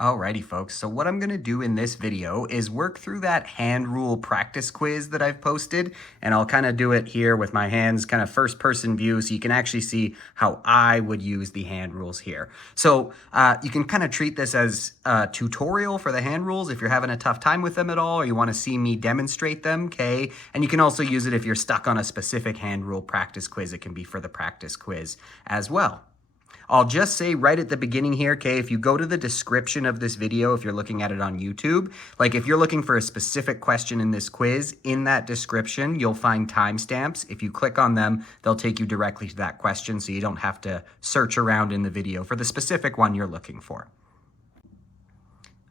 Alrighty folks, so what I'm going to do in this video is work through that hand rule practice quiz that I've posted, and I'll kind of do it here with my hands, kind of first person view, so you can actually see how I would use the hand rules here. So you can kind of treat this as a tutorial for the hand rules if you're having a tough time with them at all, or you want to see me demonstrate them, okay? And you can also use it if you're stuck on a specific hand rule practice quiz. It can be for the practice quiz as well. I'll just say right at the beginning here, okay, if you go to the description of this video, if you're looking at it on YouTube, like if you're looking for a specific question in this quiz, in that description, you'll find timestamps. If you click on them, they'll take you directly to that question, so you don't have to search around in the video for the specific one you're looking for.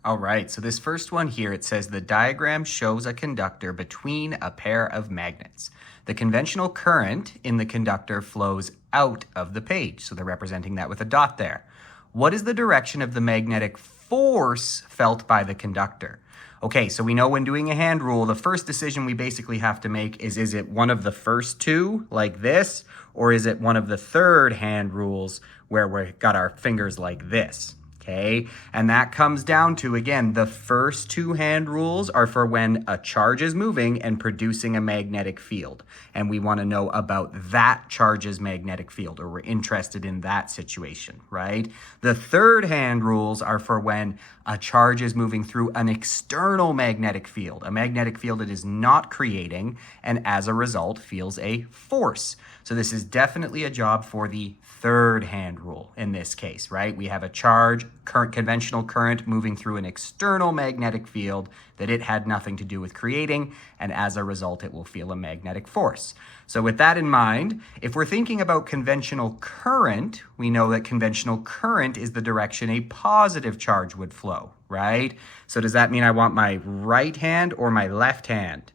All right, so this first one here, it says the diagram shows a conductor between a pair of magnets. The conventional current in the conductor flows out of the page, so they're representing that with a dot there. What is the direction of the magnetic force felt by the conductor? Okay, so we know when doing a hand rule, the first decision we basically have to make is it one of the first two, like this, or is it one of the third hand rules where we've got our fingers like this? Okay, and that comes down to, again, the first two hand rules are for when a charge is moving and producing a magnetic field. And we want to know about that charge's magnetic field, or we're interested in that situation, right? The third hand rules are for when a charge is moving through an external magnetic field, a magnetic field it is not creating, and as a result feels a force. So this is definitely a job for the third hand rule in this case, right? We have a charge, conventional current moving through an external magnetic field that it had nothing to do with creating, and as a result, it will feel a magnetic force. So with that in mind, if we're thinking about conventional current, we know that conventional current is the direction a positive charge would flow, right? So does that mean I want my right hand or my left hand?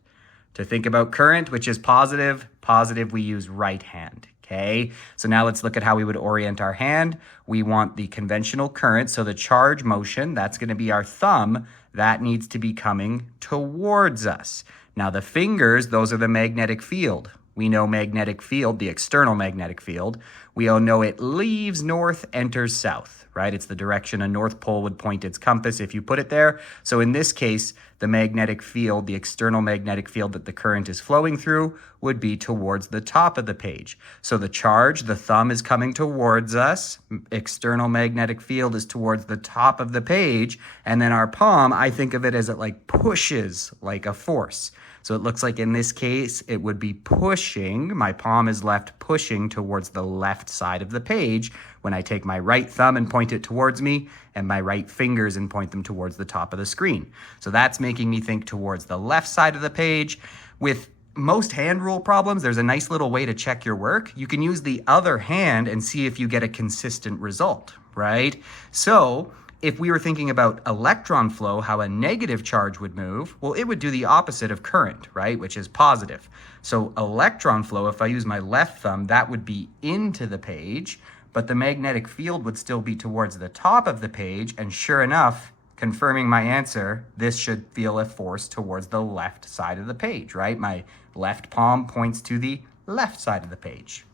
To think about current, which is positive, we use right hand. Okay, so now let's look at how we would orient our hand. We want the conventional current, so the charge motion, that's going to be our thumb, that needs to be coming towards us. Now the fingers, those are the magnetic field. We know magnetic field, the external magnetic field, we all know it leaves north, enters south, right? It's the direction a north pole would point its compass if you put it there. So in this case, the magnetic field, the external magnetic field that the current is flowing through would be towards the top of the page. So the charge, the thumb is coming towards us, external magnetic field is towards the top of the page, and then our palm, I think of it as it like pushes like a force. So it looks like in this case, it would be pushing, my palm is left pushing towards the left side of the page when I take my right thumb and point it towards me and my right fingers and point them towards the top of the screen. So that's making me think towards the left side of the page. With most hand rule problems, there's a nice little way to check your work. You can use the other hand and see if you get a consistent result, right? So if we were thinking about electron flow, how a negative charge would move, well, it would do the opposite of current, right, which is positive. So electron flow, if I use my left thumb, that would be into the page, but the magnetic field would still be towards the top of the page, and sure enough, confirming my answer, this should feel a force towards the left side of the page, right? My left palm points to the left side of the page.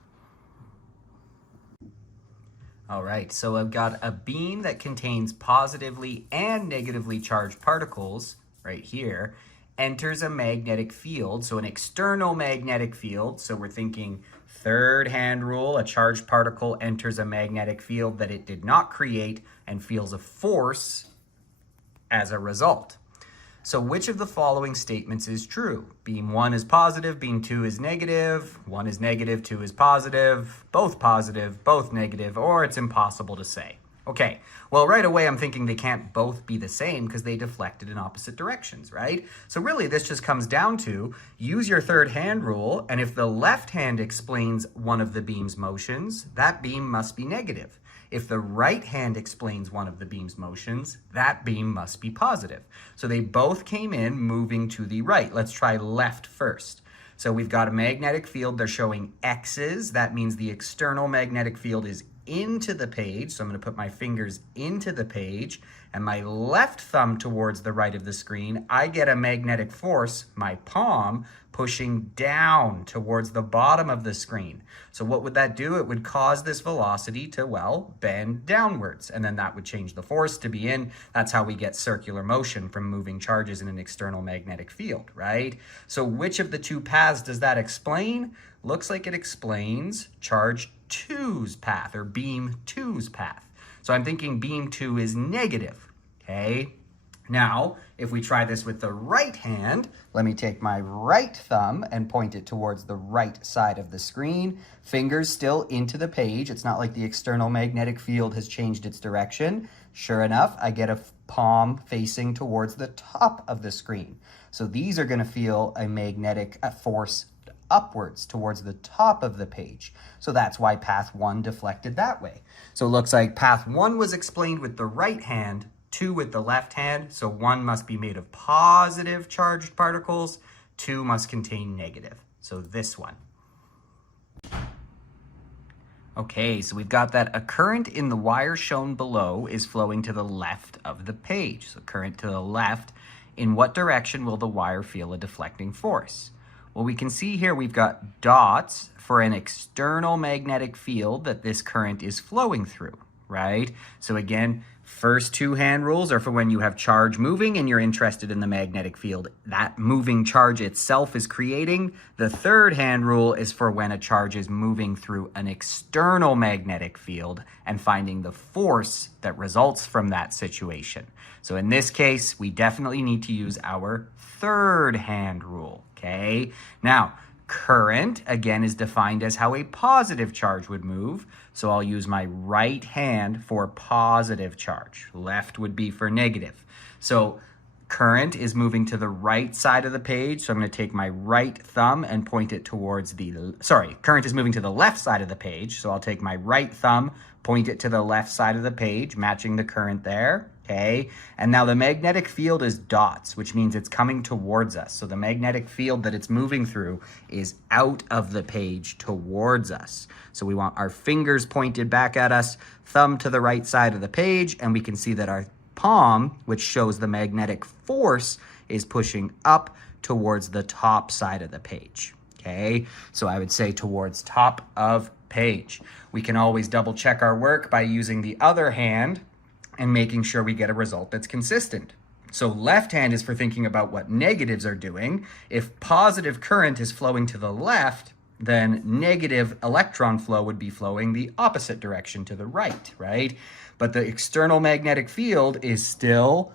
All right, so I've got a beam that contains positively and negatively charged particles right here, enters a magnetic field, so an external magnetic field. So we're thinking third hand rule, a charged particle enters a magnetic field that it did not create and feels a force as a result. So which of the following statements is true? Beam 1 is positive, beam 2 is negative, 1 is negative, 2 is positive, both negative, or it's impossible to say. Okay, well, right away I'm thinking they can't both be the same because they deflected in opposite directions, right? So really this just comes down to use your third hand rule, and if the left hand explains one of the beam's motions, that beam must be negative. If the right hand explains one of the beam's motions, that beam must be positive. So they both came in moving to the right. Let's try left first. So we've got a magnetic field, they're showing X's. That means the external magnetic field is into the page, so I'm going to put my fingers into the page, and my left thumb towards the right of the screen, I get a magnetic force, my palm, pushing down towards the bottom of the screen. So what would that do? It would cause this velocity to, well, bend downwards, and then that would change the force to be in. That's how we get circular motion from moving charges in an external magnetic field, right? So which of the two paths does that explain? Looks like it explains charge 2's path, or beam 2's path. So I'm thinking beam 2 is negative, okay? Now, if we try this with the right hand, let me take my right thumb and point it towards the right side of the screen. Fingers still into the page. It's not like the external magnetic field has changed its direction. Sure enough, I get a palm facing towards the top of the screen. So these are going to feel a magnetic force upwards towards the top of the page. So that's why path 1 deflected that way. So it looks like path 1 was explained with the right hand, 2 with the left hand, so 1 must be made of positive charged particles, 2 must contain negative. So this one. Okay, so we've got that a current in the wire shown below is flowing to the left of the page. So current to the left, in what direction will the wire feel a deflecting force? Well, we can see here we've got dots for an external magnetic field that this current is flowing through, right? So again, first two hand rules are for when you have charge moving and you're interested in the magnetic field that moving charge itself is creating. The third hand rule is for when a charge is moving through an external magnetic field and finding the force that results from that situation. So in this case, we definitely need to use our third hand rule, okay? Now, current, again, is defined as how a positive charge would move. So I'll use my right hand for positive charge. Left would be for negative. So current is moving to the right side of the page. So I'm going to take my right thumb and point it towards current is moving to the left side of the page. So I'll take my right thumb, point it to the left side of the page, matching the current there. Okay, and now the magnetic field is dots, which means it's coming towards us. So the magnetic field that it's moving through is out of the page towards us. So we want our fingers pointed back at us, thumb to the right side of the page, and we can see that our palm, which shows the magnetic force, is pushing up towards the top side of the page. Okay, so I would say towards top of page. We can always double check our work by using the other hand and making sure we get a result that's consistent. So left hand is for thinking about what negatives are doing. If positive current is flowing to the left, then negative electron flow would be flowing the opposite direction to the right? But the external magnetic field is still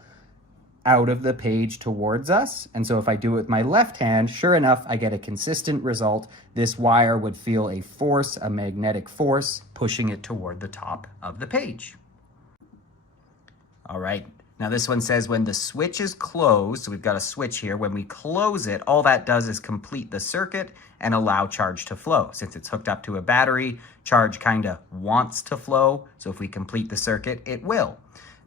out of the page towards us. And so if I do it with my left hand, sure enough, I get a consistent result. This wire would feel a force, a magnetic force, pushing it toward the top of the page. All right, now this one says when the switch is closed, so we've got a switch here, when we close it, all that does is complete the circuit and allow charge to flow. Since it's hooked up to a battery, charge kind of wants to flow, so if we complete the circuit, it will.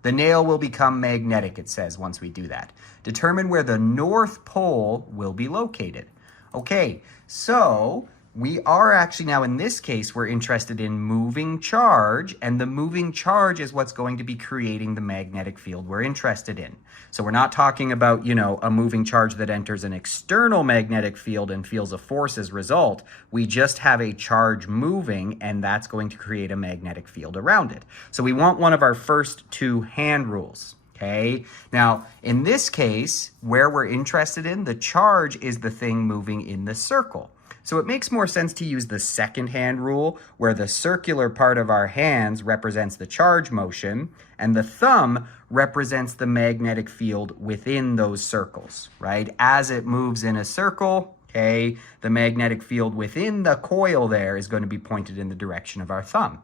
The nail will become magnetic, it says, once we do that. Determine where the north pole will be located. Okay, so we are actually now, in this case, we're interested in moving charge, and the moving charge is what's going to be creating the magnetic field we're interested in. So we're not talking about, a moving charge that enters an external magnetic field and feels a force as a result. We just have a charge moving, and that's going to create a magnetic field around it. So we want one of our first two hand rules. Okay, now in this case, where we're interested in, the charge is the thing moving in the circle. So it makes more sense to use the second hand rule, where the circular part of our hands represents the charge motion, and the thumb represents the magnetic field within those circles, right? As it moves in a circle, okay, the magnetic field within the coil there is going to be pointed in the direction of our thumb.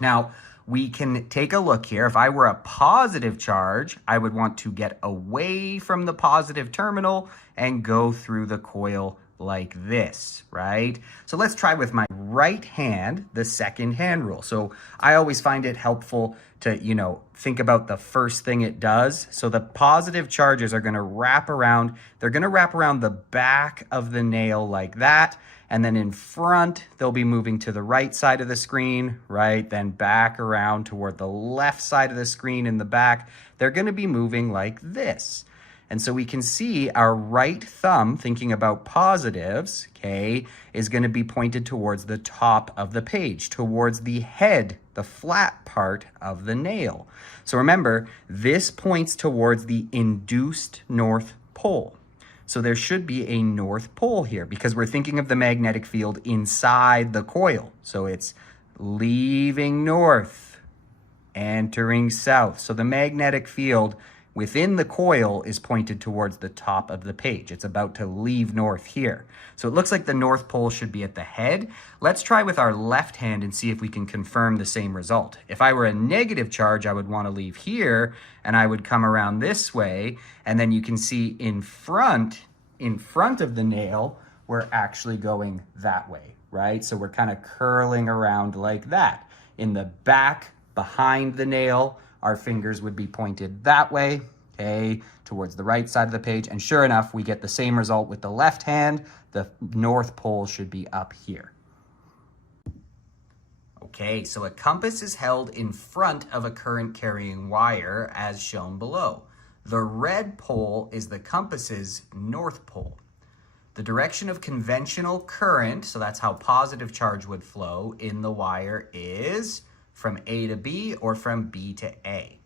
Now, we can take a look here. If I were a positive charge, I would want to get away from the positive terminal and go through the coil like this, right? So let's try with my right hand, the second hand rule. So I always find it helpful to, think about the first thing it does. So the positive charges are going to wrap around, they're going to wrap around the back of the nail like that. And then in front, they'll be moving to the right side of the screen, right? Then back around toward the left side of the screen in the back. They're going to be moving like this. And so we can see our right thumb, thinking about positives, okay, is going to be pointed towards the top of the page, towards the head, the flat part of the nail. So remember, this points towards the induced North Pole. So there should be a North Pole here because we're thinking of the magnetic field inside the coil. So it's leaving north, entering south. So the magnetic field within the coil is pointed towards the top of the page. It's about to leave north here. So it looks like the North Pole should be at the head. Let's try with our left hand and see if we can confirm the same result. If I were a negative charge, I would want to leave here and I would come around this way. And then you can see in front of the nail, we're actually going that way, right? So we're kind of curling around like that. In the back, behind the nail, our fingers would be pointed that way, okay, towards the right side of the page. And sure enough, we get the same result with the left hand. The North Pole should be up here. Okay, so a compass is held in front of a current carrying wire as shown below. The red pole is the compass's North Pole. The direction of conventional current, so that's how positive charge would flow in the wire, is from A to B or from B to A.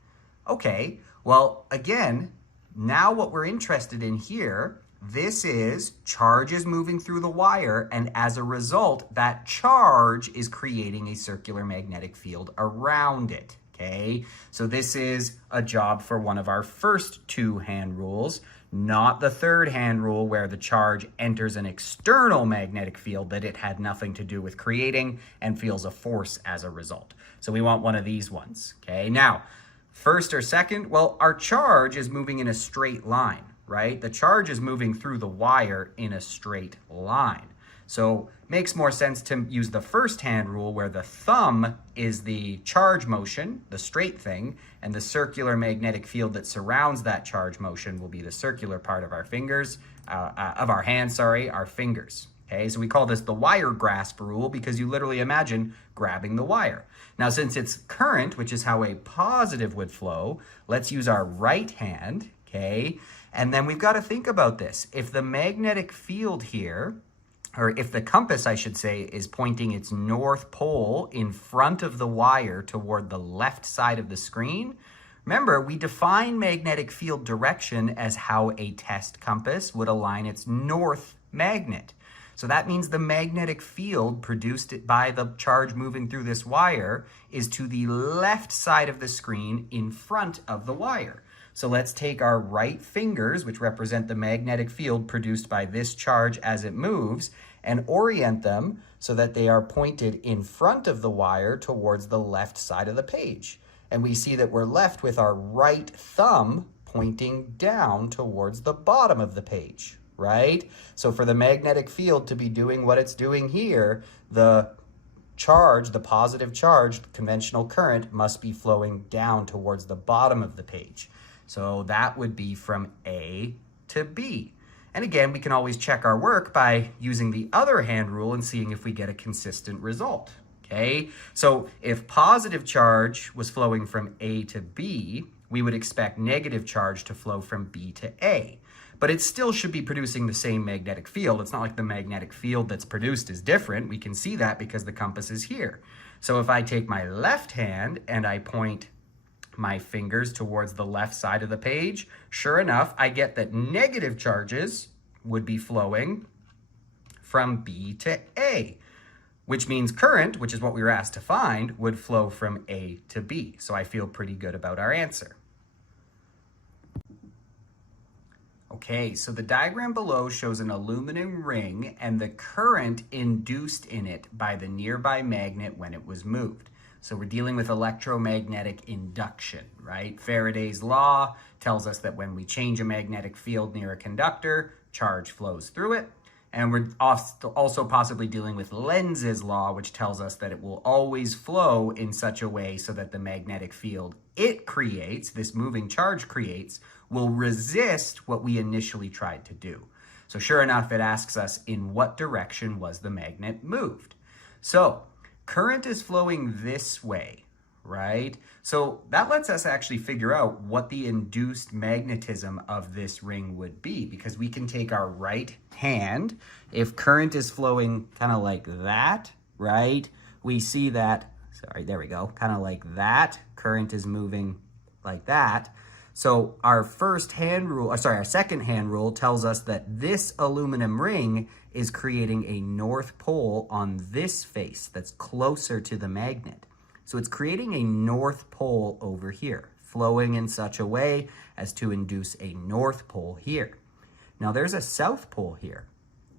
Okay, well, again, now what we're interested in here, this is charges moving through the wire, and as a result, that charge is creating a circular magnetic field around it, okay? So this is a job for one of our first two hand rules, not the third hand rule where the charge enters an external magnetic field that it had nothing to do with creating and feels a force as a result. So we want one of these ones, okay? Now, first or second, well, our charge is moving in a straight line, right? The charge is moving through the wire in a straight line. So it makes more sense to use the first hand rule where the thumb is the charge motion, the straight thing, and the circular magnetic field that surrounds that charge motion will be the circular part of our fingers, our hands, our fingers. Okay, so we call this the wire grasp rule because you literally imagine grabbing the wire. Now, since it's current, which is how a positive would flow, let's use our right hand, okay? And then we've got to think about this. If the magnetic field here, or if the compass, I should say, is pointing its North Pole in front of the wire toward the left side of the screen, remember, we define magnetic field direction as how a test compass would align its north magnet. So that means the magnetic field produced by the charge moving through this wire is to the left side of the screen in front of the wire. So let's take our right fingers, which represent the magnetic field produced by this charge as it moves, and orient them so that they are pointed in front of the wire towards the left side of the page. And we see that we're left with our right thumb pointing down towards the bottom of the page. Right? So for the magnetic field to be doing what it's doing here, the charge, the positive charge, conventional current must be flowing down towards the bottom of the page. So that would be from A to B. And again, we can always check our work by using the other hand rule and seeing if we get a consistent result. Okay? So if positive charge was flowing from A to B, we would expect negative charge to flow from B to A. But it still should be producing the same magnetic field. It's not like the magnetic field that's produced is different. We can see that because the compass is here. So if I take my left hand and I point my fingers towards the left side of the page, sure enough, I get that negative charges would be flowing from B to A, which means current, which is what we were asked to find, would flow from A to B. So I feel pretty good about our answer. Okay, so the diagram below shows an aluminum ring and the current induced in it by the nearby magnet when it was moved. So we're dealing with electromagnetic induction, right? Faraday's law tells us that when we change a magnetic field near a conductor, charge flows through it. And we're also possibly dealing with Lenz's law, which tells us that it will always flow in such a way so that the magnetic field it creates, this moving charge creates, will resist what we initially tried to do. So sure enough, it asks us in what direction was the magnet moved. So current is flowing this way, right? So that lets us actually figure out what the induced magnetism of this ring would be, because we can take our right hand. If current is flowing kind of like that, right? We see that, sorry, there we go, kind of like that. Current is moving like that. So our second hand rule tells us that this aluminum ring is creating a north pole on this face that's closer to the magnet. So it's creating a north pole over here, flowing in such a way as to induce a north pole here. Now there's a south pole here.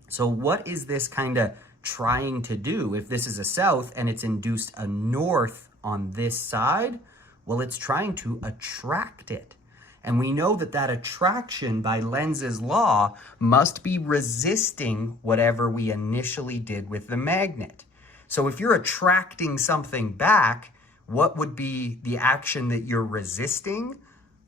So what is this kind of trying to do? If this is a south and it's induced a north on this side, well, it's trying to attract it. And we know that that attraction by Lenz's law must be resisting whatever we initially did with the magnet. So if you're attracting something back, what would be the action that you're resisting?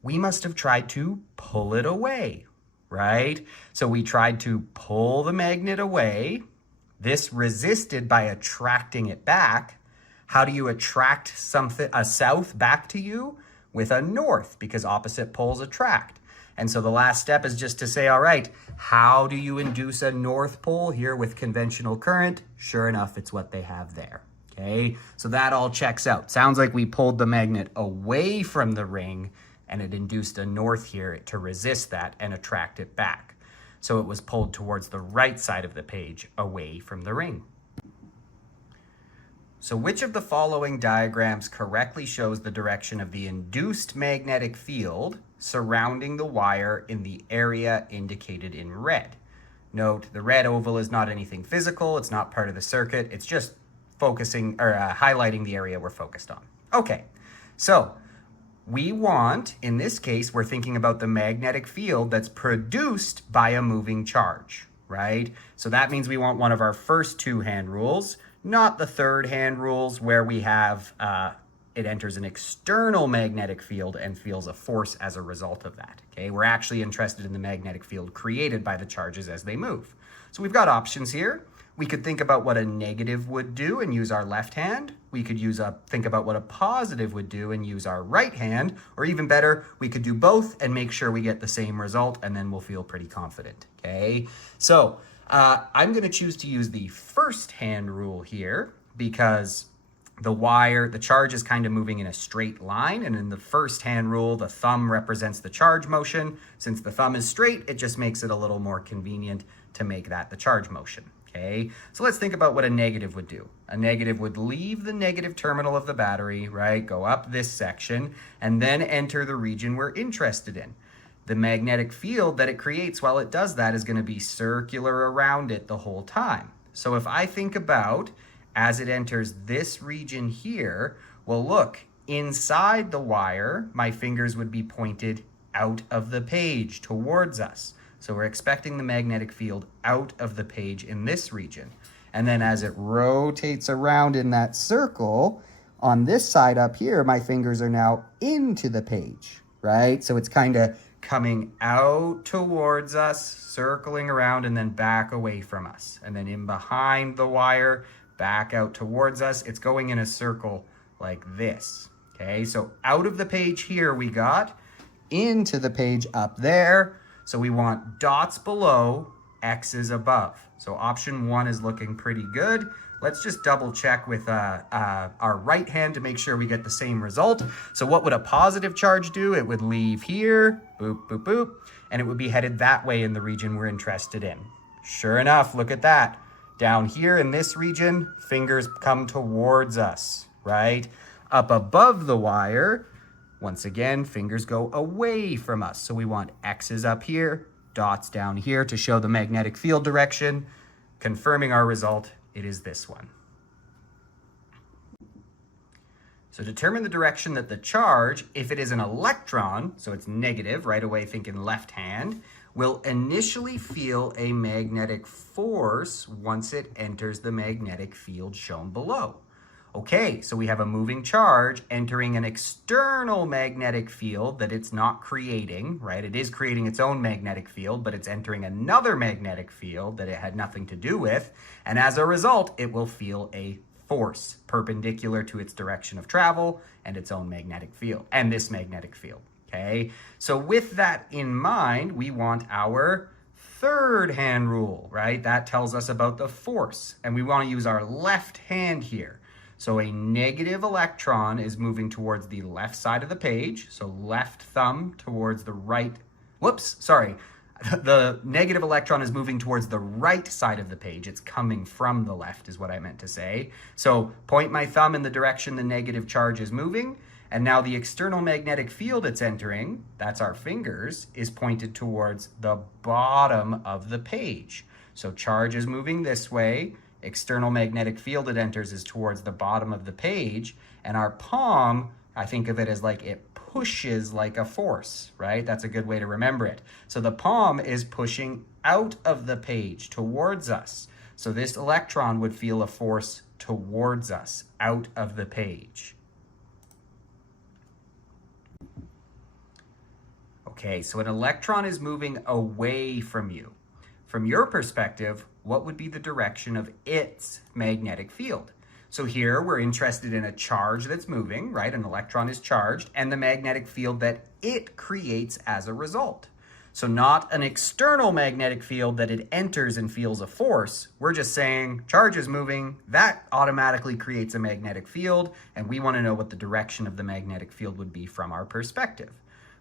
We must have tried to pull it away, right? So we tried to pull the magnet away. This resisted by attracting it back. How do you attract a south back to you? With a north, because opposite poles attract. And so the last step is just to say, all right, how do you induce a north pole here with conventional current? Sure enough, it's what they have there, okay? So that all checks out. Sounds like we pulled the magnet away from the ring and it induced a north here to resist that and attract it back. So it was pulled towards the right side of the page, away from the ring. So which of the following diagrams correctly shows the direction of the induced magnetic field surrounding the wire in the area indicated in red? Note, the red oval is not anything physical. It's not part of the circuit. It's just focusing or highlighting the area we're focused on. Okay, so we want, in this case, we're thinking about the magnetic field that's produced by a moving charge, right? So that means we want one of our first two hand rules, not the third hand rules where we have it enters an external magnetic field and feels a force as a result of that, okay? We're actually interested in the magnetic field created by the charges as they move. So we've got options here. We could think about what a negative would do and use our left hand. We could think about what a positive would do and use our right hand, or even better, we could do both and make sure we get the same result, and then we'll feel pretty confident, okay? So I'm gonna choose to use the first hand rule here because the charge is kind of moving in a straight line, and in the first hand rule, the thumb represents the charge motion. Since the thumb is straight, it just makes it a little more convenient to make that the charge motion, okay? So let's think about what a negative would do. A negative would leave the negative terminal of the battery, right? Go up this section, and then enter the region we're interested in. The magnetic field that it creates while it does that is gonna be circular around it the whole time. So if I think about as it enters this region here, well, look, inside the wire, my fingers would be pointed out of the page towards us. So we're expecting the magnetic field out of the page in this region. And then as it rotates around in that circle, on this side up here, my fingers are now into the page, right? So it's kind of coming out towards us, circling around, and then back away from us. And then in behind the wire, back out towards us. It's going in a circle like this, okay? So out of the page here we got, into the page up there. So we want dots below, X's above. So option 1 is looking pretty good. Let's just double check with our right hand to make sure we get the same result. So what would a positive charge do? It would leave here, boop, boop, boop, and it would be headed that way in the region we're interested in. Sure enough, look at that. Down here in this region, fingers come towards us, right? Up above the wire, once again, fingers go away from us. So we want X's up here, dots down here to show the magnetic field direction. Confirming our result, it is this one. So determine the direction that the charge, if it is an electron, so it's negative, right away thinking left hand, will initially feel a magnetic force once it enters the magnetic field shown below. Okay, so we have a moving charge entering an external magnetic field that it's not creating, right? It is creating its own magnetic field, but it's entering another magnetic field that it had nothing to do with. And as a result, it will feel a force perpendicular to its direction of travel and its own magnetic field, and this magnetic field, okay? So with that in mind, we want our third hand rule, right? That tells us about the force, and we want to use our left hand here. So a negative electron is moving towards the left side of the page. So left thumb towards the right. Whoops, sorry. The negative electron is moving towards the right side of the page. It's coming from the left is what I meant to say. So point my thumb in the direction the negative charge is moving. And now the external magnetic field it's entering, that's our fingers, is pointed towards the bottom of the page. So charge is moving this way. External magnetic field it enters is towards the bottom of the page, and our palm, I think of it as like it pushes like a force, right? That's a good way to remember it. So the palm is pushing out of the page towards us. So this electron would feel a force towards us, out of the page. Okay, so an electron is moving away from you. From your perspective, what would be the direction of its magnetic field? So here we're interested in a charge that's moving, right? An electron is charged, and the magnetic field that it creates as a result. So not an external magnetic field that it enters and feels a force. We're just saying charge is moving, that automatically creates a magnetic field, and we want to know what the direction of the magnetic field would be from our perspective.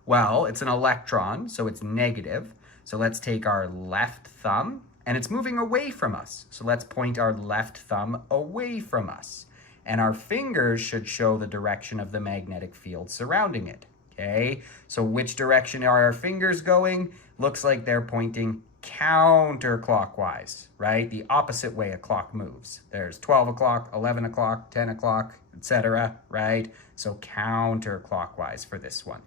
Well, it's an electron, so it's negative. So let's take our left thumb, and it's moving away from us. So let's point our left thumb away from us. And our fingers should show the direction of the magnetic field surrounding it, okay? So which direction are our fingers going? Looks like they're pointing counterclockwise, right? The opposite way a clock moves. There's 12 o'clock, 11 o'clock, 10 o'clock, etc., right? So counterclockwise for this one.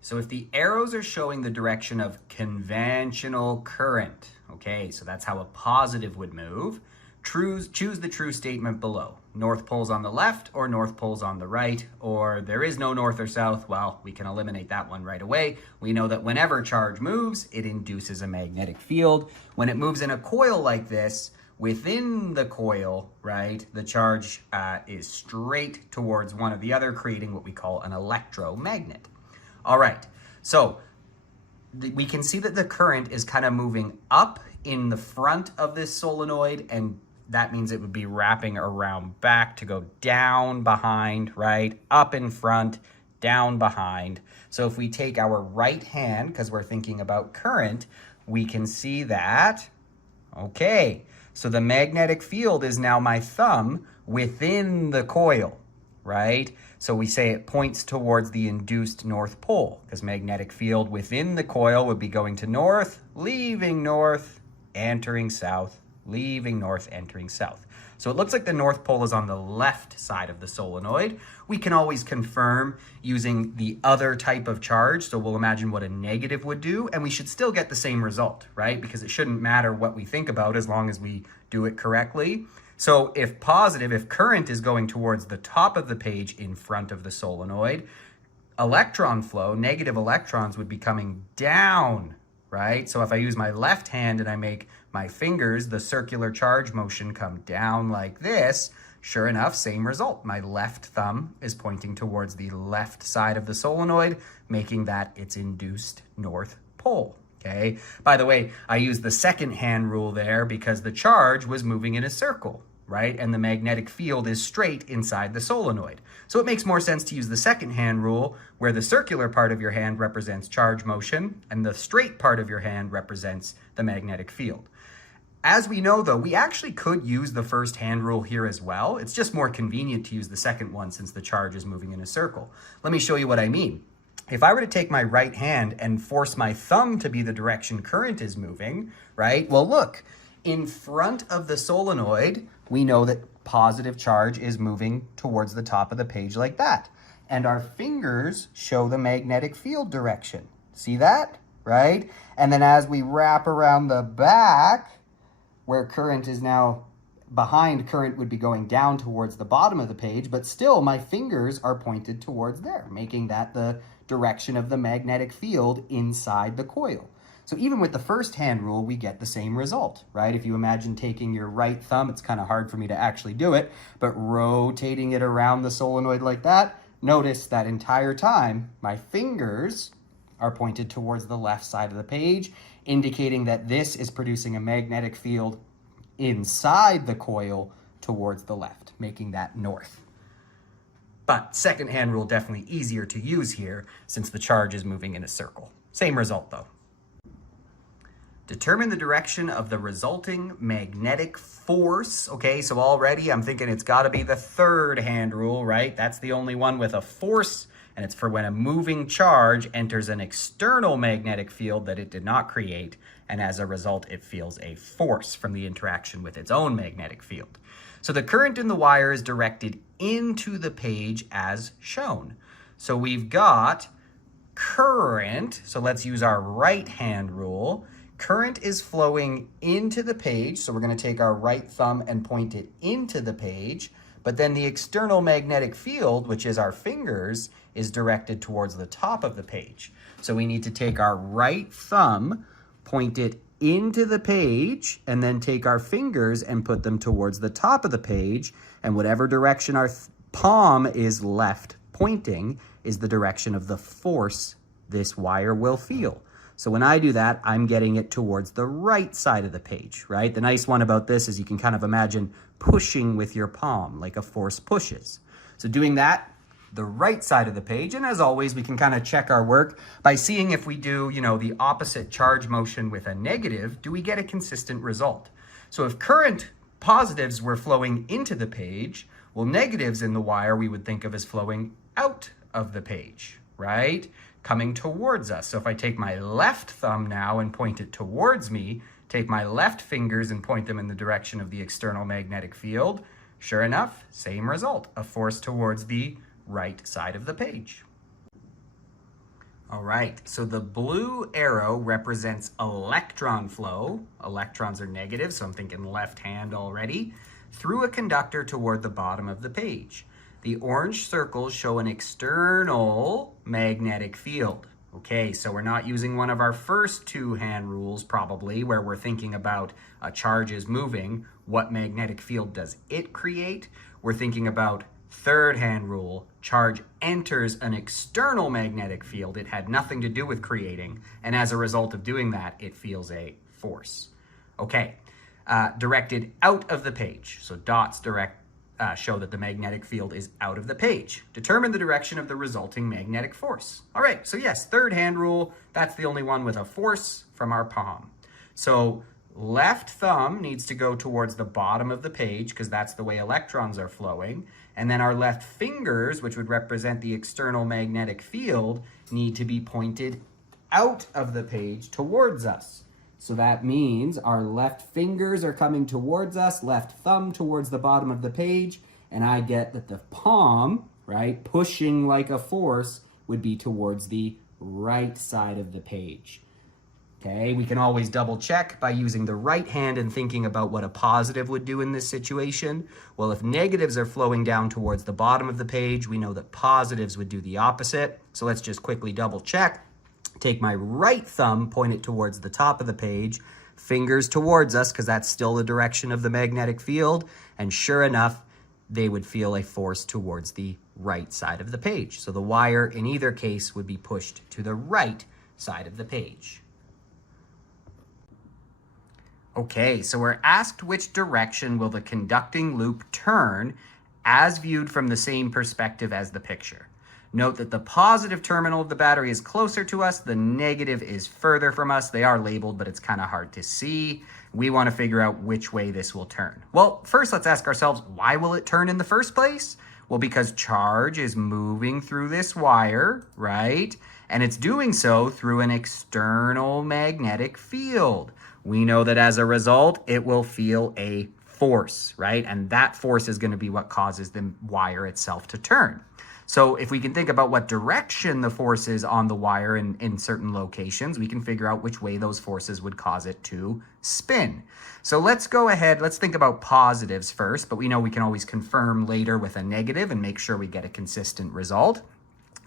So if the arrows are showing the direction of conventional current, okay, so that's how a positive would move, choose the true statement below. North pole's on the left or north pole's on the right, or there is no north or south. Well, we can eliminate that one right away. We know that whenever charge moves, it induces a magnetic field. When it moves in a coil like this, within the coil, right, the charge is straight towards one or the other, creating what we call an electromagnet. All right, so we can see that the current is kind of moving up in the front of this solenoid, and that means it would be wrapping around back to go down behind, right? Up in front, down behind. So if we take our right hand, because we're thinking about current, we can see that, okay, so the magnetic field is now my thumb within the coil, right? So we say it points towards the induced north pole, because magnetic field within the coil would be going to north, leaving north, entering south, leaving north, entering south. So it looks like the north pole is on the left side of the solenoid. We can always confirm using the other type of charge. So we'll imagine what a negative would do, and we should still get the same result, right? Because it shouldn't matter what we think about as long as we do it correctly. So if positive, if current is going towards the top of the page in front of the solenoid, electron flow, negative electrons would be coming down, right? So if I use my left hand and I make my fingers, the circular charge motion come down like this, sure enough, same result. My left thumb is pointing towards the left side of the solenoid, making that its induced north pole. Okay. By the way, I used the second hand rule there because the charge was moving in a circle, right? And the magnetic field is straight inside the solenoid. So it makes more sense to use the second hand rule where the circular part of your hand represents charge motion and the straight part of your hand represents the magnetic field. As we know though, we actually could use the first hand rule here as well. It's just more convenient to use the second one since the charge is moving in a circle. Let me show you what I mean. If I were to take my right hand and force my thumb to be the direction current is moving, right? Well, look, in front of the solenoid, we know that positive charge is moving towards the top of the page like that. And our fingers show the magnetic field direction. See that? Right? And then as we wrap around the back, where current is now behind, current would be going down towards the bottom of the page, but still my fingers are pointed towards there, making that the direction of the magnetic field inside the coil. So even with the first hand rule, we get the same result, right? If you imagine taking your right thumb, it's kind of hard for me to actually do it, but rotating it around the solenoid like that, notice that entire time, my fingers are pointed towards the left side of the page, indicating that this is producing a magnetic field inside the coil towards the left, making that north. But second hand rule definitely easier to use here since the charge is moving in a circle. Same result though. Determine the direction of the resulting magnetic force. Okay, so already I'm thinking it's got to be the third hand rule, right? That's the only one with a force, and it's for when a moving charge enters an external magnetic field that it did not create, and as a result, it feels a force from the interaction with its own magnetic field. So the current in the wire is directed into the page as shown. So we've got current, so let's use our right hand rule. Current is flowing into the page, so we're going to take our right thumb and point it into the page, but then the external magnetic field, which is our fingers, is directed towards the top of the page. So we need to take our right thumb, point it into the page, and then take our fingers and put them towards the top of the page, and whatever direction our palm is left pointing is the direction of the force this wire will feel. So when I do that, I'm getting it towards the right side of the page, right? The nice one about this is you can kind of imagine pushing with your palm like a force pushes. So doing that, the right side of the page, and as always, we can kind of check our work by seeing if we do, the opposite charge motion with a negative, do we get a consistent result? So if current positives were flowing into the page, well, negatives in the wire we would think of as flowing out of the page, right? Coming towards us. So if I take my left thumb now and point it towards me, take my left fingers and point them in the direction of the external magnetic field, sure enough, same result, a force towards the right side of the page. All right, so the blue arrow represents electron flow. Electrons are negative, so I'm thinking left hand already, through a conductor toward the bottom of the page. The orange circles show an external magnetic field. Okay, so we're not using one of our first two hand rules probably, where we're thinking about a charge is moving, what magnetic field does it create? We're thinking about third hand rule, charge enters an external magnetic field it had nothing to do with creating, and as a result of doing that, it feels a force. Okay, directed out of the page, so dots show that the magnetic field is out of the page. Determine the direction of the resulting magnetic force. All right, so yes, third hand rule, that's the only one with a force from our palm. So left thumb needs to go towards the bottom of the page because that's the way electrons are flowing. And then our left fingers, which would represent the external magnetic field, need to be pointed out of the page towards us. So that means our left fingers are coming towards us, left thumb towards the bottom of the page, and I get that the palm, right, pushing like a force would be towards the right side of the page. Okay, we can always double check by using the right hand and thinking about what a positive would do in this situation. Well, if negatives are flowing down towards the bottom of the page, we know that positives would do the opposite. So let's just quickly double check. Take my right thumb, point it towards the top of the page, fingers towards us because that's still the direction of the magnetic field, and sure enough, they would feel a force towards the right side of the page. So the wire in either case would be pushed to the right side of the page. Okay, so we're asked which direction will the conducting loop turn as viewed from the same perspective as the picture. Note that the positive terminal of the battery is closer to us, the negative is further from us. They are labeled, but it's kind of hard to see. We want to figure out which way this will turn. Well, first let's ask ourselves, why will it turn in the first place? Well, because charge is moving through this wire, right? And it's doing so through an external magnetic field. We know that as a result, it will feel a force, right? And that force is going to be what causes the wire itself to turn. So if we can think about what direction the force is on the wire in certain locations, we can figure out which way those forces would cause it to spin. So let's go ahead, let's think about positives first, but we know we can always confirm later with a negative and make sure we get a consistent result.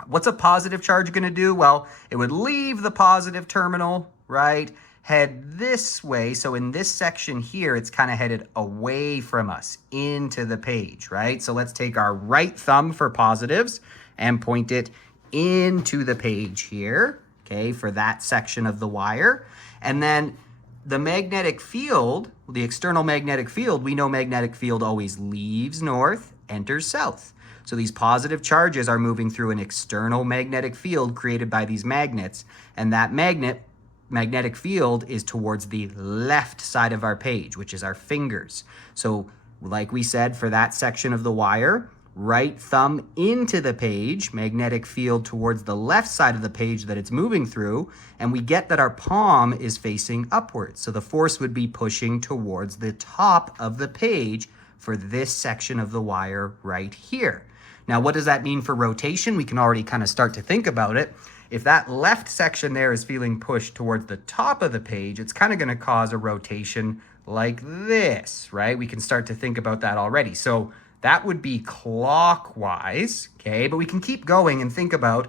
What's a positive charge going to do? Well, it would leave the positive terminal, right? Head this way. So in this section here, it's kind of headed away from us into the page, right? So let's take our right thumb for positives and point it into the page here, okay, for that section of the wire. And then the magnetic field, the external magnetic field, we know magnetic field always leaves north, enters south. So these positive charges are moving through an external magnetic field created by these magnets, and that magnetic field is towards the left side of our page, which is our fingers. So like we said, for that section of the wire, right thumb into the page, magnetic field towards the left side of the page that it's moving through, and we get that our palm is facing upwards. So the force would be pushing towards the top of the page for this section of the wire right here. Now, what does that mean for rotation? We can already kind of start to think about it. If that left section there is feeling pushed towards the top of the page, it's kind of going to cause a rotation like this, right? We can start to think about that already. So that would be clockwise, okay? But we can keep going and think about,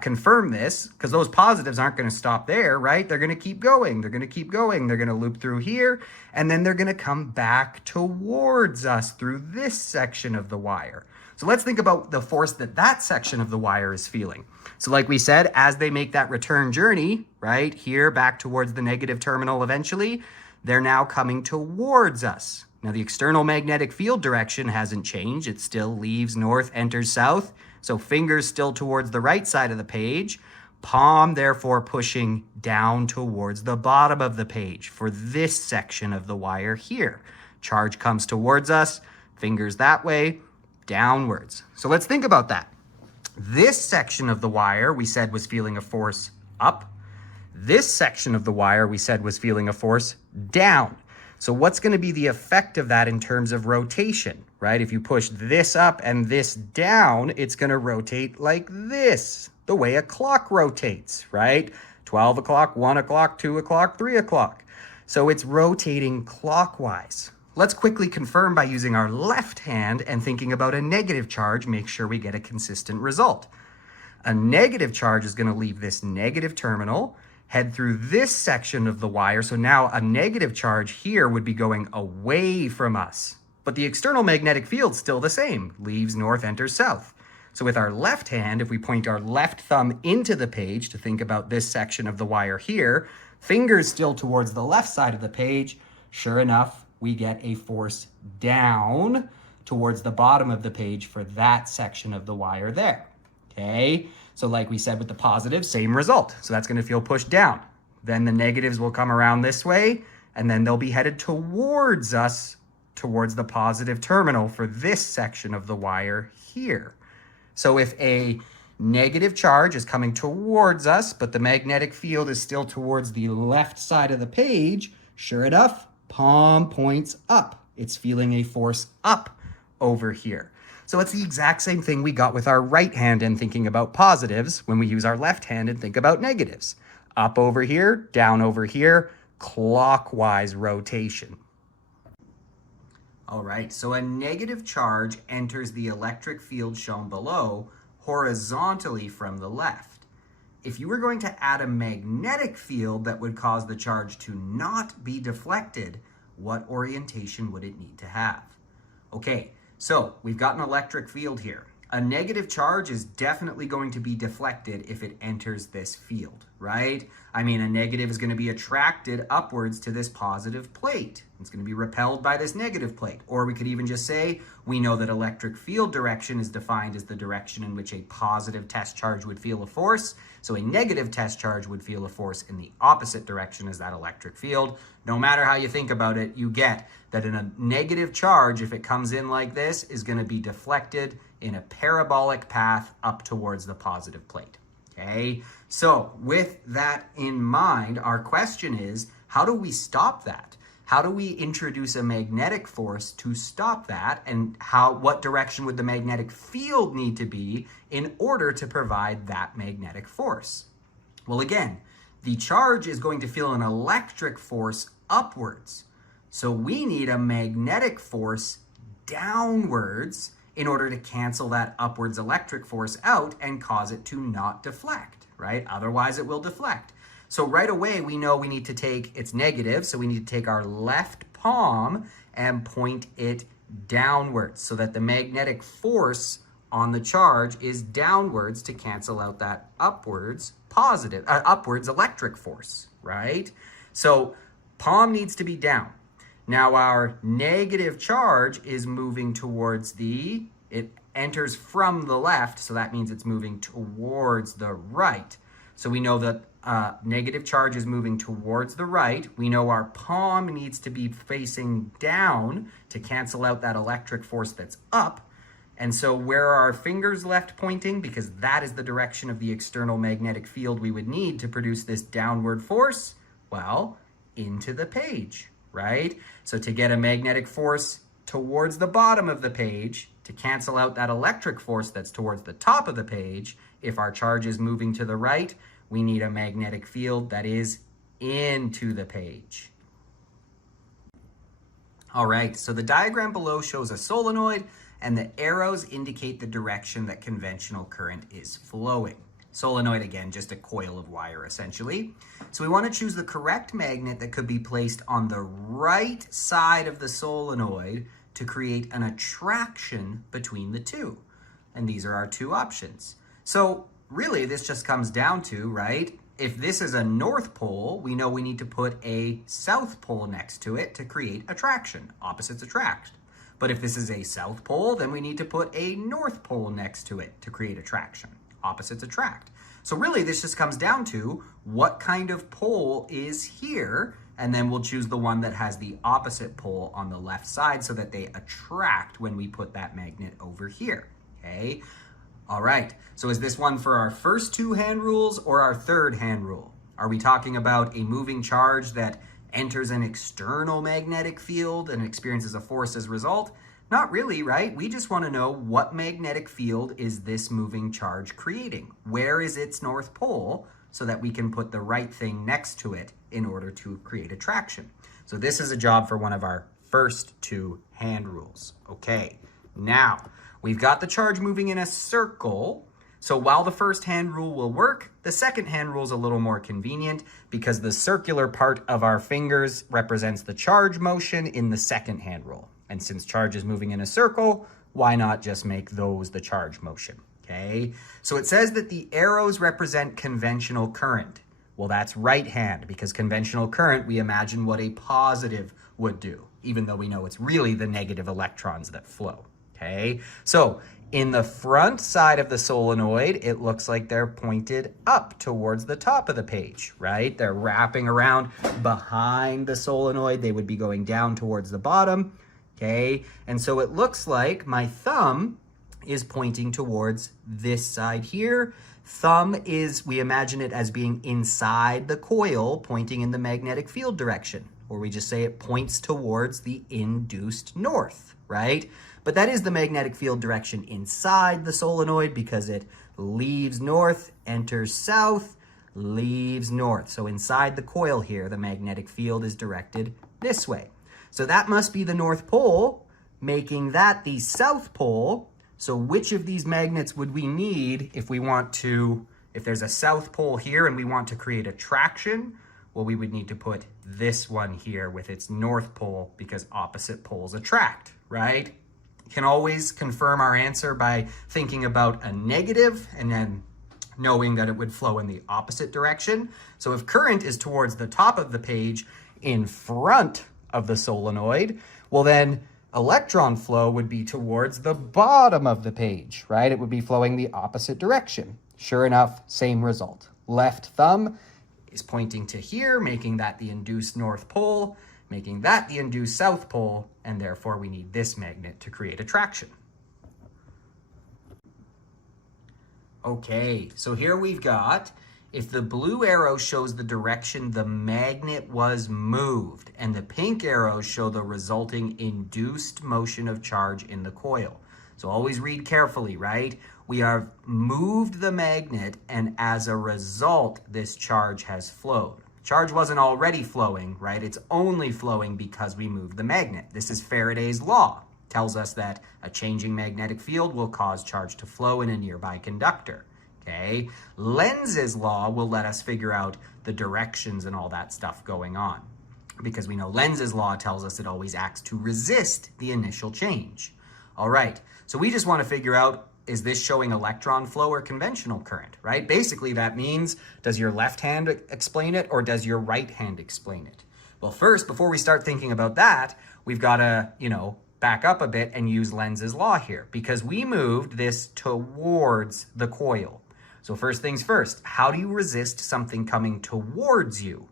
confirm this, because those positives aren't going to stop there, right? They're going to keep going. They're going to keep going. They're going to loop through here, and then they're going to come back towards us through this section of the wire. So let's think about the force that that section of the wire is feeling. So like we said, as they make that return journey, right, here back towards the negative terminal eventually, they're now coming towards us. Now the external magnetic field direction hasn't changed. It still leaves north, enters south. So fingers still towards the right side of the page. Palm therefore pushing down towards the bottom of the page for this section of the wire here. Charge comes towards us, fingers that way, downwards. So let's think about that. This section of the wire we said was feeling a force up. This section of the wire we said was feeling a force down. So what's going to be the effect of that in terms of rotation, right? If you push this up and this down, it's going to rotate like this, the way a clock rotates, right? 12 o'clock, 1 o'clock, 2 o'clock, 3 o'clock. So it's rotating clockwise. Let's quickly confirm by using our left hand and thinking about a negative charge, make sure we get a consistent result. A negative charge is going to leave this negative terminal, head through this section of the wire. So now a negative charge here would be going away from us. But the external magnetic field's still the same, leaves north, enters south. So with our left hand, if we point our left thumb into the page to think about this section of the wire here, fingers still towards the left side of the page, sure enough, we get a force down towards the bottom of the page for that section of the wire there, okay? So like we said with the positive, same result. So that's gonna feel pushed down. Then the negatives will come around this way, and then they'll be headed towards us, towards the positive terminal for this section of the wire here. So if a negative charge is coming towards us, but the magnetic field is still towards the left side of the page, sure enough, palm points up. It's feeling a force up over here. So it's the exact same thing we got with our right hand and thinking about positives when we use our left hand and think about negatives. Up over here, down over here, clockwise rotation. All right, so a negative charge enters the electric field shown below horizontally from the left. If you were going to add a magnetic field that would cause the charge to not be deflected, what orientation would it need to have? Okay, so we've got an electric field here. A negative charge is definitely going to be deflected if it enters this field, right? I mean, a negative is going to be attracted upwards to this positive plate. It's going to be repelled by this negative plate. Or we could even just say, we know that electric field direction is defined as the direction in which a positive test charge would feel a force. So a negative test charge would feel a force in the opposite direction as that electric field. No matter how you think about it, you get that in a negative charge, if it comes in like this, is going to be deflected in a parabolic path up towards the positive plate. Okay, so with that in mind, our question is, how do we stop that? how do we introduce a magnetic force to stop that? And what direction would the magnetic field need to be in order to provide that magnetic force? Well, again, the charge is going to feel an electric force upwards. So we need a magnetic force downwards in order to cancel that upwards electric force out and cause it to not deflect, right? Otherwise it will deflect. So right away we know we need to take, it's negative, so we need to take our left palm and point it downwards so that the magnetic force on the charge is downwards to cancel out that upwards electric force, right? So palm needs to be down. Now our negative charge is moving towards it enters from the left, so that means it's moving towards the right. So we know that negative charge is moving towards the right. We know our palm needs to be facing down to cancel out that electric force that's up. And so where are our fingers left pointing? Because that is the direction of the external magnetic field we would need to produce this downward force. Well, into the page, right? So to get a magnetic force towards the bottom of the page, to cancel out that electric force that's towards the top of the page, if our charge is moving to the right, we need a magnetic field that is into the page. All right, so the diagram below shows a solenoid, and the arrows indicate the direction that conventional current is flowing. Solenoid, again, just a coil of wire, essentially. So we want to choose the correct magnet that could be placed on the right side of the solenoid to create an attraction between the two. And these are our two options. So really, this just comes down to, right, if this is a north pole, we know we need to put a south pole next to it to create attraction. Opposites attract. But if this is a south pole, then we need to put a north pole next to it to create attraction. Opposites attract. So really, this just comes down to what kind of pole is here, and then we'll choose the one that has the opposite pole on the left side so that they attract when we put that magnet over here, okay? All right, so is this one for our first two hand rules or our third hand rule? Are we talking about a moving charge that enters an external magnetic field and experiences a force as a result? Not really, right? We just want to know what magnetic field is this moving charge creating? Where is its north pole so that we can put the right thing next to it in order to create attraction? So this is a job for one of our first two hand rules. Okay, now we've got the charge moving in a circle. So while the first hand rule will work, the second hand rule is a little more convenient because the circular part of our fingers represents the charge motion in the second hand rule. And since charge is moving in a circle, why not just make those the charge motion, okay? So it says that the arrows represent conventional current. Well, that's right hand, because conventional current, we imagine what a positive would do, even though we know it's really the negative electrons that flow, okay? So in the front side of the solenoid, it looks like they're pointed up towards the top of the page, right? They're wrapping around behind the solenoid. They would be going down towards the bottom. Okay, and so it looks like my thumb is pointing towards this side here. Thumb is, we imagine it as being inside the coil, pointing in the magnetic field direction, or we just say it points towards the induced north, right? But that is the magnetic field direction inside the solenoid because it leaves north, enters south, leaves north. So inside the coil here, the magnetic field is directed this way. So that must be the North Pole, making that the South Pole. So which of these magnets would we need if there's a South Pole here and we want to create attraction? Well, we would need to put this one here with its North Pole because opposite poles attract, right? You can always confirm our answer by thinking about a negative and then knowing that it would flow in the opposite direction. So if current is towards the top of the page in front of the solenoid, well then electron flow would be towards the bottom of the page, right? It would be flowing the opposite direction. Sure enough, same result. Left thumb is pointing to here, making that the induced North Pole, making that the induced South Pole, and therefore we need this magnet to create attraction. Okay, so here we've got If the blue arrow shows the direction the magnet was moved, and the pink arrows show the resulting induced motion of charge in the coil. So always read carefully, right? We have moved the magnet, and as a result, this charge has flowed. Charge wasn't already flowing, right? It's only flowing because we moved the magnet. This is Faraday's law. It tells us that a changing magnetic field will cause charge to flow in a nearby conductor. Okay, Lenz's law will let us figure out the directions and all that stuff going on, because we know Lenz's law tells us it always acts to resist the initial change. All right, so we just want to figure out, is this showing electron flow or conventional current, right? Basically, that means, does your left hand explain it or does your right hand explain it? Well, first, before we start thinking about that, we've got to, back up a bit and use Lenz's law here, because we moved this towards the coil. So first things first, how do you resist something coming towards you?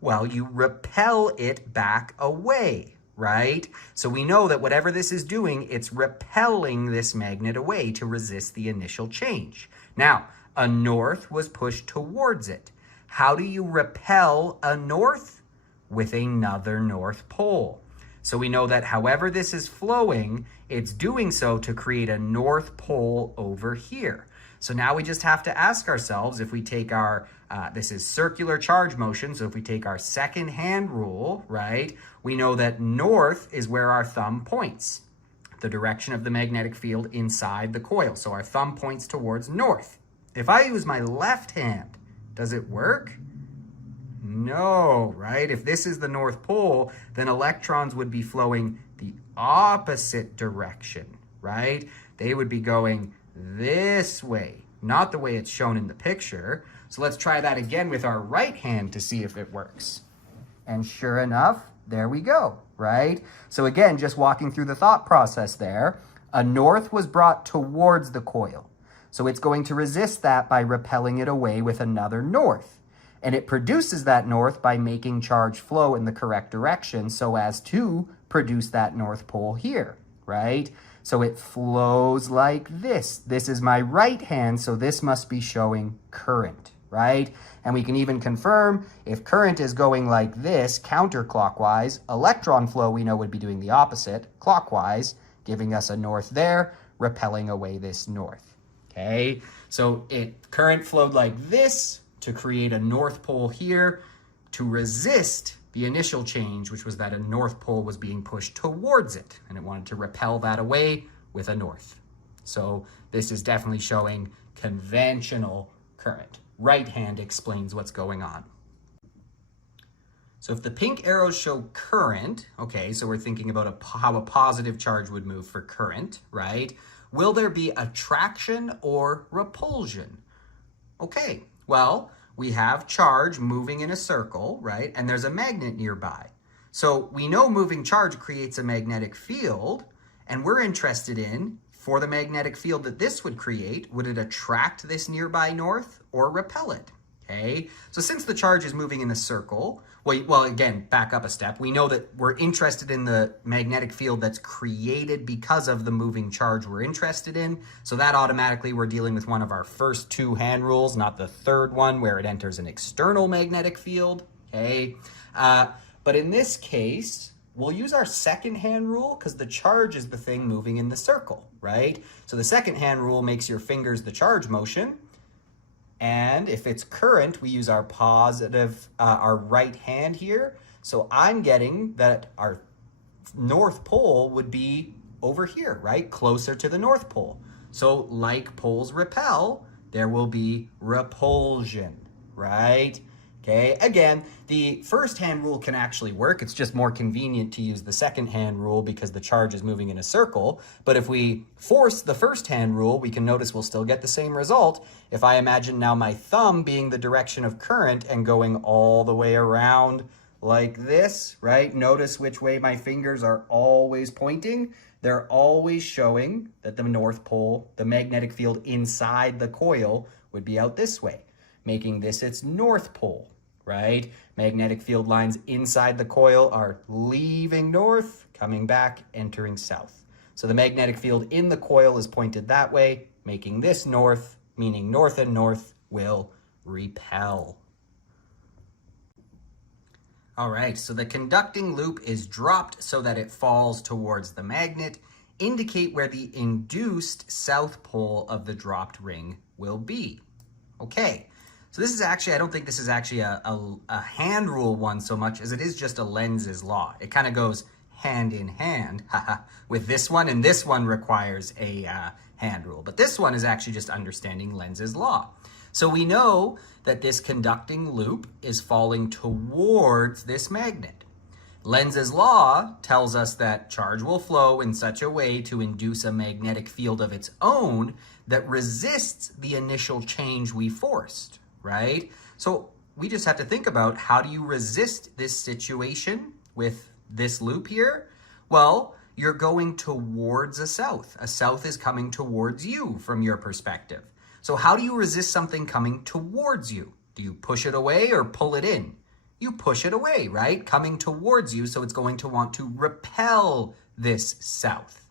Well, you repel it back away, right? So we know that whatever this is doing, it's repelling this magnet away to resist the initial change. Now, a north was pushed towards it. How do you repel a north? With another north pole. So we know that however this is flowing, it's doing so to create a north pole over here. So now we just have to ask ourselves, if we take our, this is circular charge motion, so if we take our second hand rule, right, we know that north is where our thumb points, the direction of the magnetic field inside the coil. So our thumb points towards north. If I use my left hand, does it work? No, right? If this is the North Pole, then electrons would be flowing the opposite direction, right? They would be going this way, not the way it's shown in the picture. So let's try that again with our right hand to see if it works. And sure enough, there we go, right? So again, just walking through the thought process there, a north was brought towards the coil. So it's going to resist that by repelling it away with another north. And it produces that north by making charge flow in the correct direction so as to produce that north pole here, right? So it flows like this. This is my right hand, so this must be showing current, right? And we can even confirm if current is going like this, counterclockwise, electron flow we know would be doing the opposite, clockwise, giving us a north there, repelling away this north, okay? So current flowed like this to create a north pole here to resist the initial change, which was that a north pole was being pushed towards it, and it wanted to repel that away with a north. So this is definitely showing conventional current. Right hand explains what's going on. So if the pink arrows show current, okay, so we're thinking about how a positive charge would move for current, right? Will there be attraction or repulsion? Okay, well, we have charge moving in a circle, right? And there's a magnet nearby. So we know moving charge creates a magnetic field, and we're interested in, for the magnetic field that this would create, would it attract this nearby north or repel it? Okay, so since the charge is moving in a circle, well, again, back up a step. We know that we're interested in the magnetic field that's created because of the moving charge we're interested in. So that automatically we're dealing with one of our first two hand rules, not the third one where it enters an external magnetic field, okay? But in this case, we'll use our second hand rule because the charge is the thing moving in the circle, right? So the second hand rule makes your fingers the charge motion. And if it's current, we use our our right hand here. So I'm getting that our north pole would be over here, right? Closer to the north pole. So like poles repel, there will be repulsion, right? Okay, again, the first hand rule can actually work. It's just more convenient to use the second hand rule because the charge is moving in a circle. But if we force the first hand rule, we can notice we'll still get the same result. If I imagine now my thumb being the direction of current and going all the way around like this, right? Notice which way my fingers are always pointing. They're always showing that the north pole, the magnetic field inside the coil, would be out this way, making this its north pole, right? Magnetic field lines inside the coil are leaving north, coming back, entering south. So the magnetic field in the coil is pointed that way, making this north, meaning north and north will repel. All right, so the conducting loop is dropped so that it falls towards the magnet. Indicate where the induced south pole of the dropped ring will be. Okay, so this is actually, I don't think this is actually a hand rule one so much as it is just a Lenz's law. It kind of goes hand in hand with this one, and this one requires a hand rule. But this one is actually just understanding Lenz's law. So we know that this conducting loop is falling towards this magnet. Lenz's law tells us that charge will flow in such a way to induce a magnetic field of its own that resists the initial change we forced, right? So we just have to think about, how do you resist this situation with this loop here? Well, you're going towards a south. A south is coming towards you from your perspective. So how do you resist something coming towards you? Do you push it away or pull it in? You push it away, right? Coming towards you, so it's going to want to repel this south.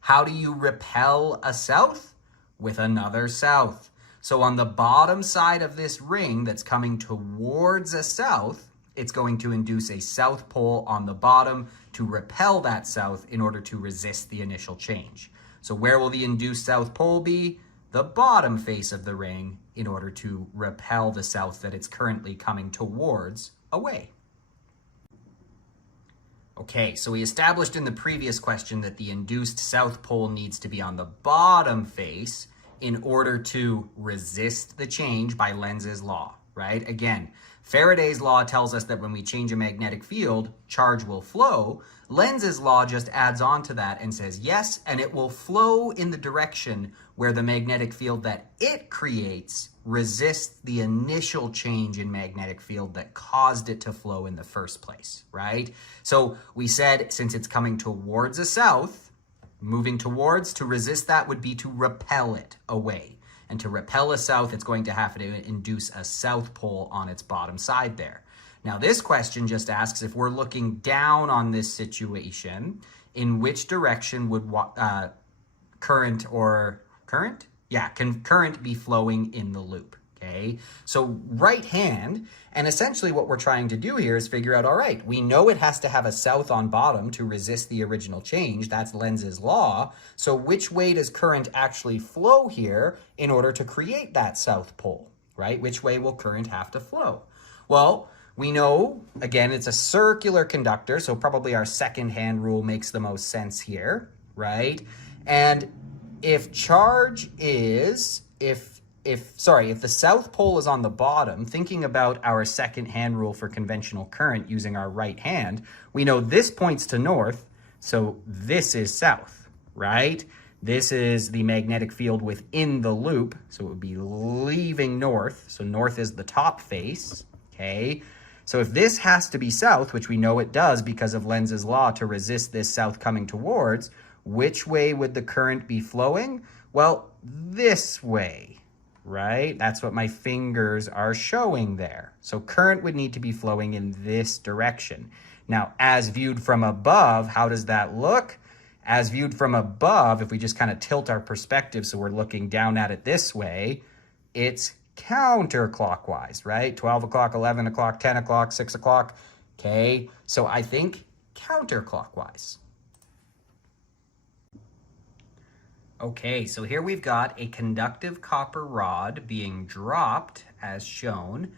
How do you repel a south? With another south. So on the bottom side of this ring that's coming towards a south, it's going to induce a south pole on the bottom to repel that south in order to resist the initial change. So where will the induced south pole be? The bottom face of the ring, in order to repel the south that it's currently coming towards away. Okay, so we established in the previous question that the induced south pole needs to be on the bottom face in order to resist the change by Lenz's law, right? Again, Faraday's law tells us that when we change a magnetic field, charge will flow. Lenz's law just adds on to that and says yes, and it will flow in the direction where the magnetic field that it creates resists the initial change in magnetic field that caused it to flow in the first place, right? So we said, since it's coming towards a south, moving towards, to resist that would be to repel it away. And to repel a south, it's going to have to induce a south pole on its bottom side there. Now, this question just asks, if we're looking down on this situation, in which direction would current be flowing in the loop? Okay, so right hand, and essentially what we're trying to do here is figure out, all right, we know it has to have a south on bottom to resist the original change. That's Lenz's law. So which way does current actually flow here in order to create that south pole, right? Which way will current have to flow? Well, we know, again, it's a circular conductor, so probably our second hand rule makes the most sense here, right? And if charge is, if the south pole is on the bottom, thinking about our second hand rule for conventional current using our right hand, we know this points to north, so this is south, right? This is the magnetic field within the loop, so it would be leaving north, so north is the top face, okay? So if this has to be south, which we know it does because of Lenz's law to resist this south coming towards, which way would the current be flowing? Well, this way, right? That's what my fingers are showing there. So current would need to be flowing in this direction. Now, as viewed from above, how does that look? As viewed from above, if we just kind of tilt our perspective so we're looking down at it this way, it's counterclockwise, right? 12 o'clock, 11 o'clock, 10 o'clock, 6 o'clock, okay? So I think counterclockwise. Okay, so here we've got a conductive copper rod being dropped, as shown.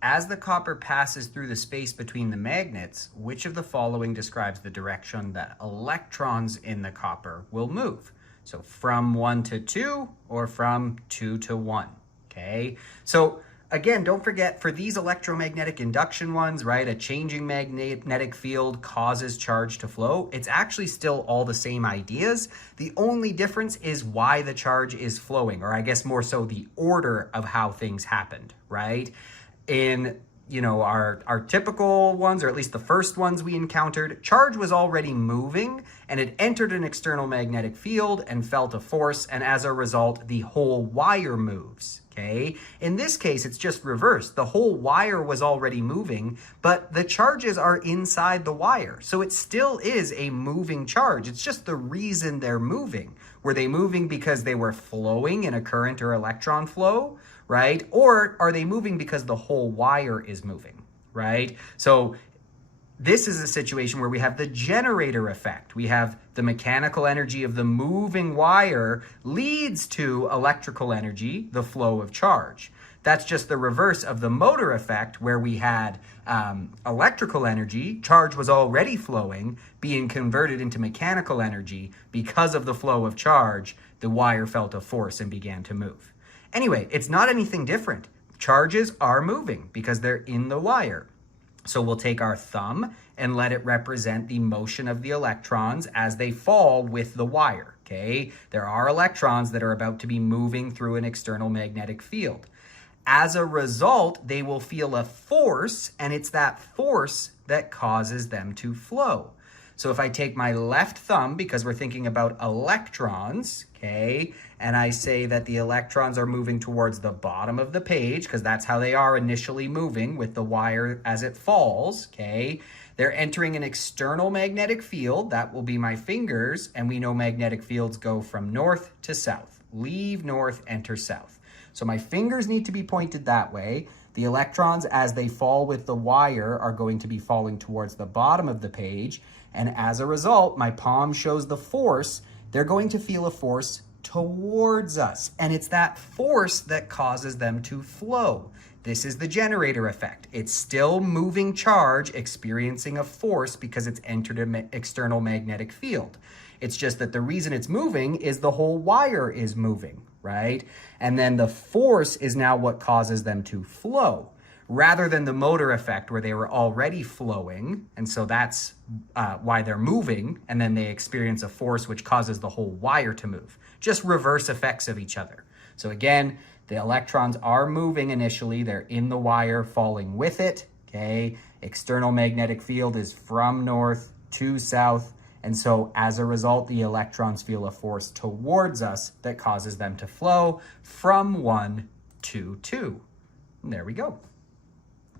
As the copper passes through the space between the magnets, which of the following describes the direction that electrons in the copper will move? So from 1 to 2 or from 2 to 1, okay? So again, don't forget, for these electromagnetic induction ones, right, a changing magnetic field causes charge to flow. It's actually still all the same ideas. The only difference is why the charge is flowing, or I guess more so the order of how things happened, right? In, you know, our typical ones, or at least the first ones we encountered, charge was already moving and it entered an external magnetic field and felt a force, and as a result, the whole wire moves. Okay, in this case, it's just reversed. The whole wire was already moving, but the charges are inside the wire. So it still is a moving charge. It's just the reason they're moving. Were they moving because they were flowing in a current or electron flow? right? Or are they moving because the whole wire is moving, right? So this is a situation where we have the generator effect. We have the mechanical energy of the moving wire leads to electrical energy, the flow of charge. That's just the reverse of the motor effect, where we had electrical energy, charge was already flowing, being converted into mechanical energy. Because of the flow of charge, the wire felt a force and began to move. Anyway, it's not anything different. Charges are moving because they're in the wire. So we'll take our thumb and let it represent the motion of the electrons as they fall with the wire, okay? There are electrons that are about to be moving through an external magnetic field. As a result, they will feel a force, and it's that force that causes them to flow. So if I take my left thumb, because we're thinking about electrons, okay, and I say that the electrons are moving towards the bottom of the page, because that's how they are initially moving with the wire as it falls, okay, they're entering an external magnetic field. That will be my fingers, and we know magnetic fields go from north to south. Leave north, enter south. So my fingers need to be pointed that way. The electrons, as they fall with the wire, are going to be falling towards the bottom of the page. And as a result, my palm shows the force. They're going to feel a force towards us. And it's that force that causes them to flow. This is the generator effect. It's still moving charge, experiencing a force because it's entered an external magnetic field. It's just that the reason it's moving is the whole wire is moving, right? And then the force is now what causes them to flow, rather than the motor effect where they were already flowing. And so that's why they're moving. And then they experience a force which causes the whole wire to move. Just reverse effects of each other. So again, the electrons are moving initially. They're in the wire falling with it, okay? External magnetic field is from north to south. And so as a result, the electrons feel a force towards us that causes them to flow from 1 to 2. And there we go.